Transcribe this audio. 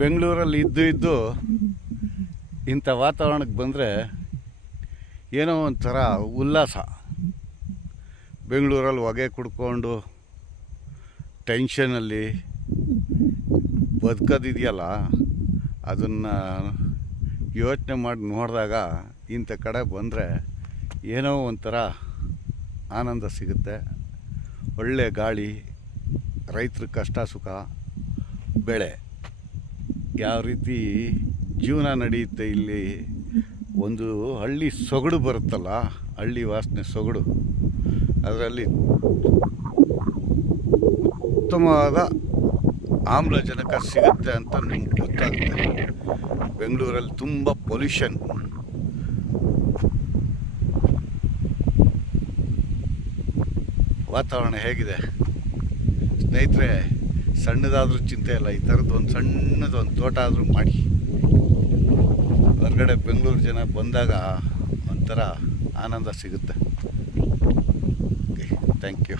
ಬೆಂಗಳೂರಲ್ಲಿ ಇದ್ದು ಇಂಥ ವಾತಾವರಣಕ್ಕೆ ಬಂದರೆ ಏನೋ ಒಂಥರ ಉಲ್ಲಾಸ. ಬೆಂಗಳೂರಲ್ಲಿ ಹೊಗೆ ಕುಡ್ಕೊಂಡು ಟೆನ್ಷನಲ್ಲಿ ಬದುಕೋದಿದೆಯಲ್ಲ, ಅದನ್ನು ಯೋಚನೆ ಮಾಡಿ ನೋಡಿದಾಗ ಇಂಥ ಕಡೆ ಬಂದರೆ ಏನೋ ಒಂಥರ ಆನಂದ ಸಿಗುತ್ತೆ. ಒಳ್ಳೆ ಗಾಳಿ, ರೈತರ ಕಷ್ಟ ಸುಖ, ಬೆಳೆ, ಯಾವ ರೀತಿ ಜೀವನ ನಡೆಯುತ್ತೆ ಇಲ್ಲಿ. ಒಂದು ಹಳ್ಳಿ ಸೊಗಡು ಬರುತ್ತಲ್ಲ, ಹಳ್ಳಿ ವಾಸನೆ ಸೊಗಡು, ಅದರಲ್ಲಿ ಉತ್ತಮವಾದ ಆಮ್ಲಜನಕ ಸಿಗುತ್ತೆ ಅಂತ ನಮ್ಗೆ ಗೊತ್ತಾಗುತ್ತೆ. ಬೆಂಗಳೂರಲ್ಲಿ ತುಂಬ ಪೊಲ್ಯೂಷನ್. ವಾತಾವರಣ ಹೇಗಿದೆ ಸ್ನೇಹಿತರೆ? ಸಣ್ಣದಾದರೂ ಚಿಂತೆ ಇಲ್ಲ, ಈ ಥರದ್ದು ಒಂದು ಸಣ್ಣದೊಂದು ತೋಟ ಆದರೂ ಮಾಡಿ. ಹೊರಗಡೆ ಬೆಂಗಳೂರು ಜನ ಬಂದಾಗ ಒಂಥರ ಆನಂದ ಸಿಗುತ್ತೆ. Okay, thank you.